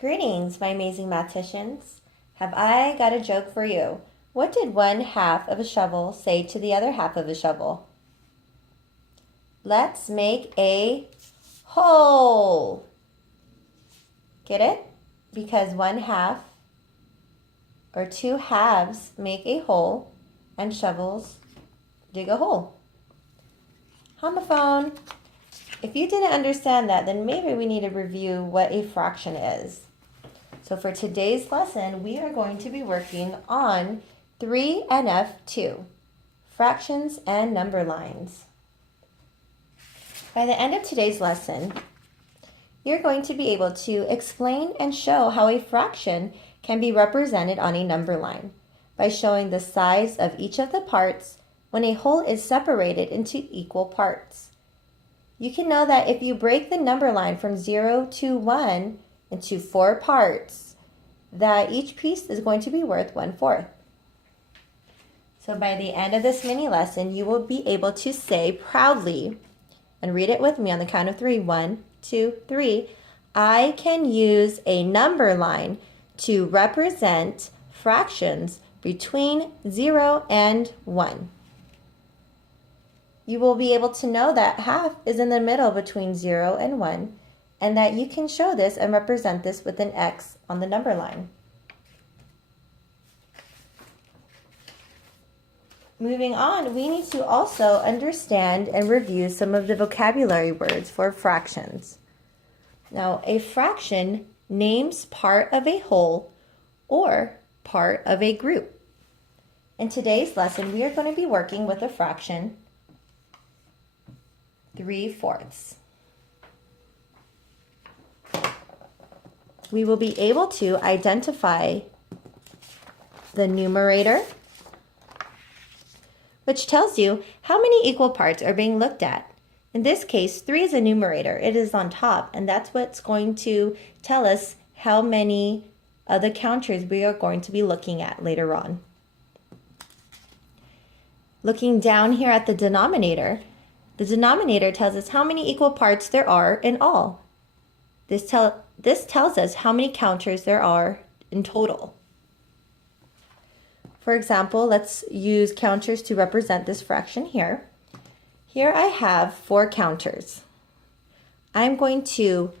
Greetings, my amazing mathematicians. Have I got a joke for you? What did one half of a shovel say to the other half of a shovel? Let's make a hole. Get it? Because one half or two halves make a hole and shovels dig a hole. Homophone. If you didn't understand that, then maybe we need to review what a fraction is. So for today's lesson, we are going to be working on 3NF2, fractions and number lines. By the end of today's lesson, you're going to be able to explain and show how a fraction can be represented on a number line by showing the size of each of the parts when a whole is separated into equal parts. You can know that if you break the number line from 0 to 1 into 4 parts, that each piece is going to be worth 1/4. So by the end of this mini lesson, you will be able to say proudly, and read it with me on the count of 3, 1, 2, 3, I can use a number line to represent fractions between 0 and 1. You will be able to know that half is in the middle between 0 and 1, and that you can show this and represent this with an X on the number line. Moving on, we need to also understand and review some of the vocabulary words for fractions. Now, a fraction names part of a whole or part of a group. In today's lesson, we are going to be working with a fraction 3/4. We will be able to identify the numerator, which tells you how many equal parts are being looked at. In this case, 3 is a numerator. It is on top, and that's what's going to tell us how many of the counters we are going to be looking at later on. Looking down here at the denominator tells us how many equal parts there are in all. This tells us how many counters there are in total. For example, let's use counters to represent this fraction here. Here I have 4 counters. I'm going to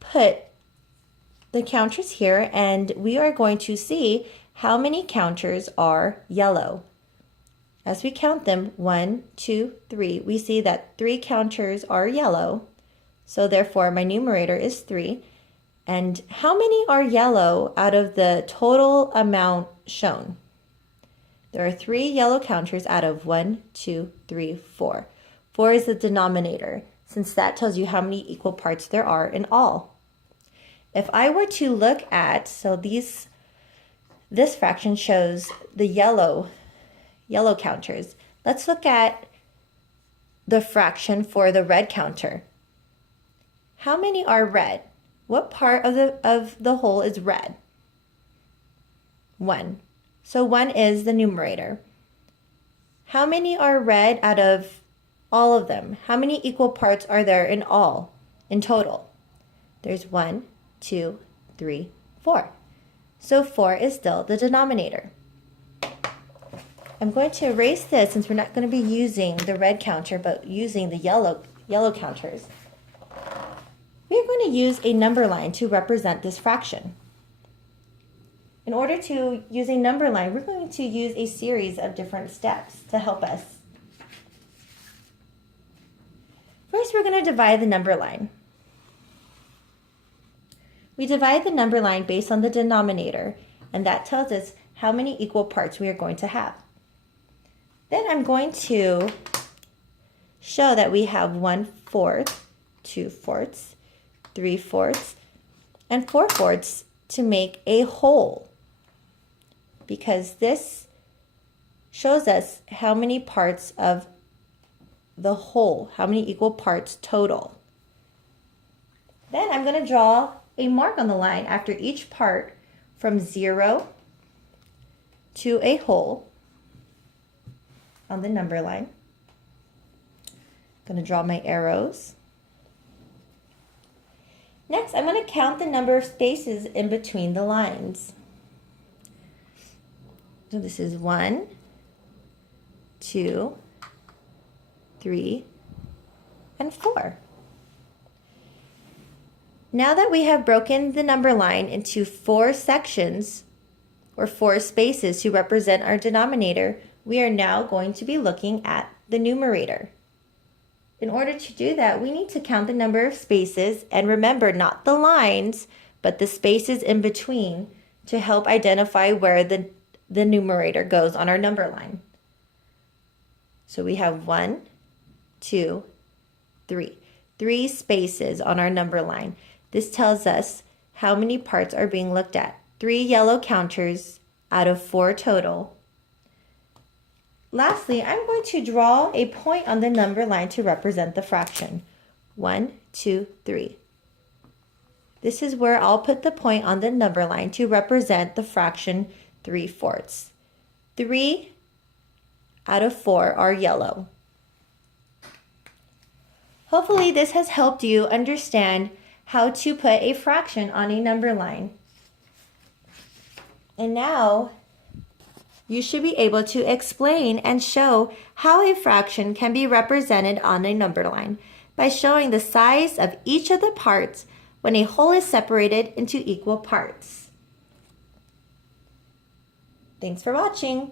put the counters here, and we are going to see how many counters are yellow. As we count them, 1, 2, 3, we see that 3 counters are yellow. So therefore, my numerator is 3. And how many are yellow out of the total amount shown? There are 3 yellow counters out of 1, 2, 3, 4. 4 is the denominator, since that tells you how many equal parts there are in all. If I were to look at, this fraction shows the yellow counters. Let's look at the fraction for the red counter. How many are red? What part of the whole is red? 1. So 1 is the numerator. How many are red out of all of them? How many equal parts are there in all, in total? There's 1, 2, 3, 4. So 4 is still the denominator. I'm going to erase this since we're not going to be using the red counter, but using the yellow counters. We're going to use a number line to represent this fraction. In order to use a number line, we're going to use a series of different steps to help us. First, we're going to divide the number line. We divide the number line based on the denominator, and that tells us how many equal parts we are going to have. Then I'm going to show that we have 1/4, 2/4, 3/4, and 4/4 to make a whole, because this shows us how many parts of the whole, how many equal parts total. Then I'm going to draw a mark on the line after each part from 0 to a whole on the number line. I'm going to draw my arrows. Next, I'm going to count the number of spaces in between the lines. So this is 1, 2, 3, and 4. Now that we have broken the number line into 4 sections, or 4 spaces to represent our denominator, we are now going to be looking at the numerator. In order to do that, we need to count the number of spaces, and remember, not the lines, but the spaces in between to help identify where the numerator goes on our number line. So we have 1, 2, 3. 3 spaces on our number line. This tells us how many parts are being looked at. 3 yellow counters out of 4 total. Lastly, I'm going to draw a point on the number line to represent the fraction. 1, 2, 3. This is where I'll put the point on the number line to represent the fraction 3/4. 3 out of 4 are yellow. Hopefully this has helped you understand how to put a fraction on a number line. And now, you should be able to explain and show how a fraction can be represented on a number line by showing the size of each of the parts when a whole is separated into equal parts. Thanks for watching.